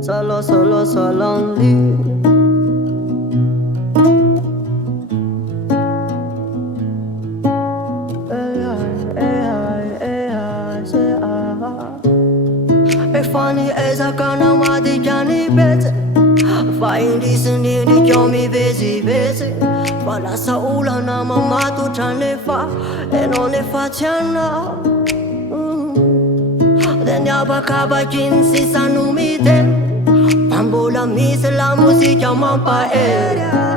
Solo, solo, so lonely. Funny as I can't my the Johnny better. Find this and the Johnny busy. But I saw all on my motto trying far and only for channel. Then Yabaka Jinsi Sanumi then Pambola Miss La Musica Mampa area.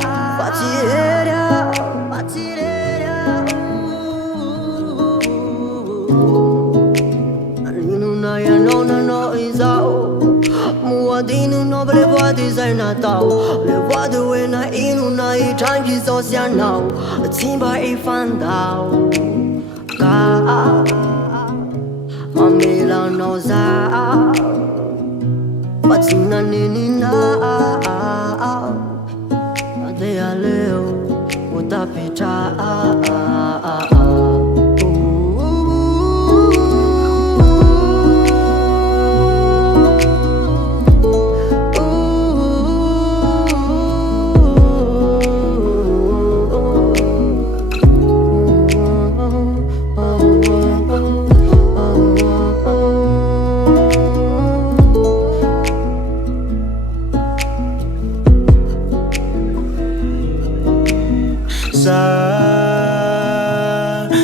No is out. Muadino no brevoa designer tau. Levado na inuna e tranqui social now. Timba e fandau. Ka Mamela no za. Patina nina. Adea leo. Utapita.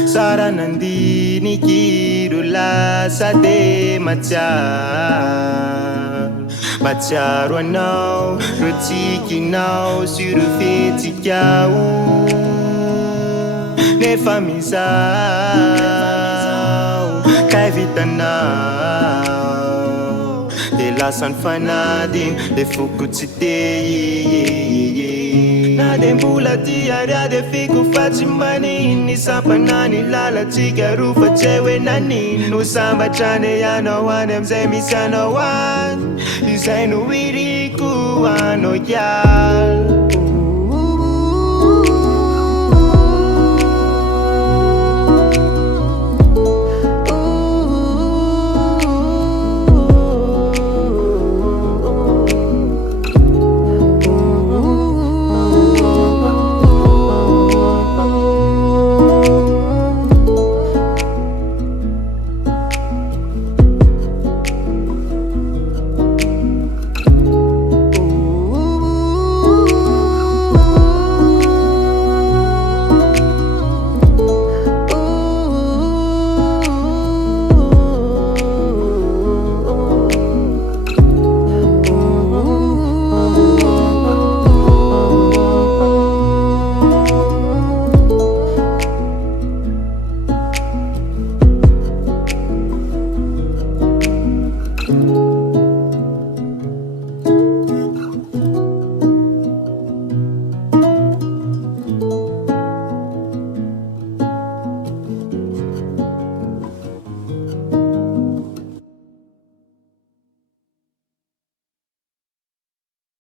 Sara nandini kirula sade macha no rotiki now surufeti kyau ne famisa kai vitana de la sanfanadin de fukutite na dembula tiara de fiku fachimani ni sampanani lala tika rufa chewe nani no samba chane ya no one mze misano one isainu wiriku ano yal